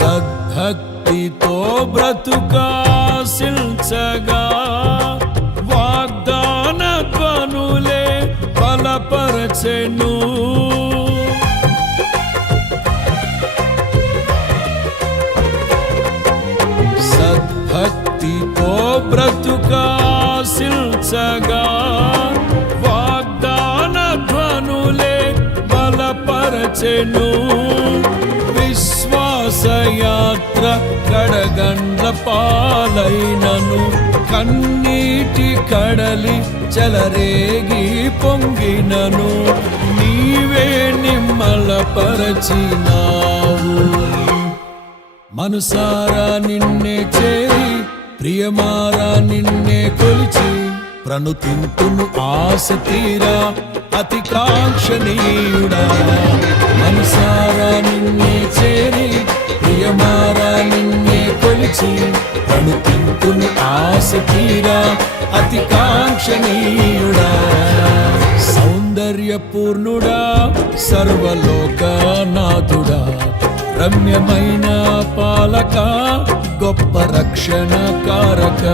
సద్భక్తితో బ్రతుకాశించగా వాగ్దాన ధ్వనులే బలపరచెను. సద్భక్తితో బ్రతుకాశించగా వాగ్దాన ధ్వనులే బలపరచెను. విశ్వాసయాత్ర కడగండ్ల పాలైనను కన్నీటి కడలి చెలరేగి పొంగినను నీవే నిమ్మలపరచినావు. మనసారా నిన్నే చేరి ప్రియమారా నిన్నే కొలిచి ప్రణుతింతును ఆశ తీరా అతి కాంక్షణీయుడా. మనసారా నిన్నే చేరి ప్రియమారా నిన్నే కొలిచి ప్రణుతింతును ఆశ తీరా అతి కాంక్షణీయుడా. సౌందర్యపూర్ణుడా సర్వలోకనాథుడా రమ్యమైన పాలక గొప్ప రక్షణ కారక